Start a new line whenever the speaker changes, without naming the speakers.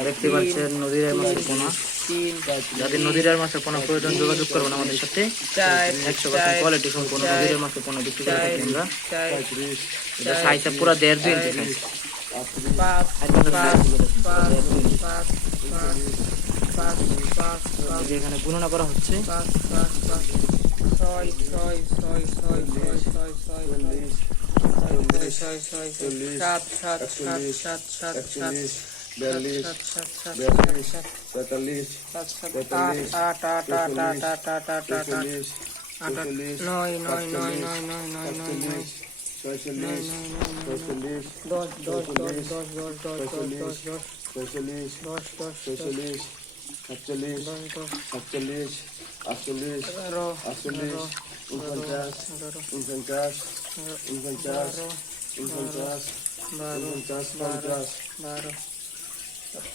দেখতে পাচ্ছেন নদীর মাছের পোনা যাদের নদীর মাছের পোনা প্রয়োজন যোগাযোগ করবেন আমাদের সাথে একশো পার্সেন্ট কোয়ালিটি সম্পূর্ণ নদীর মাছের পোনা বিক্রি করে থাকি আমরা এটা সাইজটা পুরো দেড় দুই ইঞ্চি এখানে গণনা করা হচ্ছে
ছয় ছয় ছয় ছয় ছয় ছয় ছয় ছয় ছয় ছয় ছয় সাত সাত সাত সাত সাত সাত
বিয়াল্লিশ বিয়াল্লিশ পঁয়তাল্লিশ চল্লিশ
আট আট নয় নয় নয় নয় নয় নয় নয় নয়
ছয়চল্লিশ ছয়চল্লিশ
দশ দশ দশ দশ দশ দশ দশ দশ
ছয়চল্লিশ
দশ দশ
ছয়চল্লিশ সাতচল্লিশ সাতচল্লিশ আটচল্লিশ আটচল্লিশ উনপঞ্চাশ উনপঞ্চাশ উনপঞ্চাশ উনপঞ্চাশ উনপঞ্চাশ পঞ্চাশ
বারো Okay.